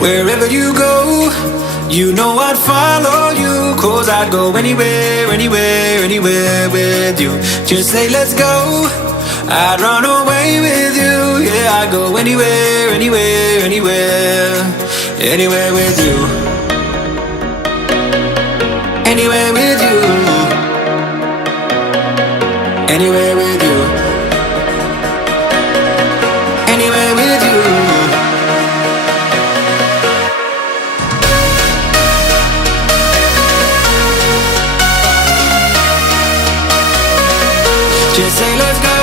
Wherever you go, you know I'd follow you. 'Cause I'd go anywhere, anywhere, anywhere with you. Just say let's go, I'd run away with you. Yeah, I'd go anywhere, anywhere, anywhere, anywhere with you. Anywhere with you. Anywhere with you. Anywhere with you. Just say let's go.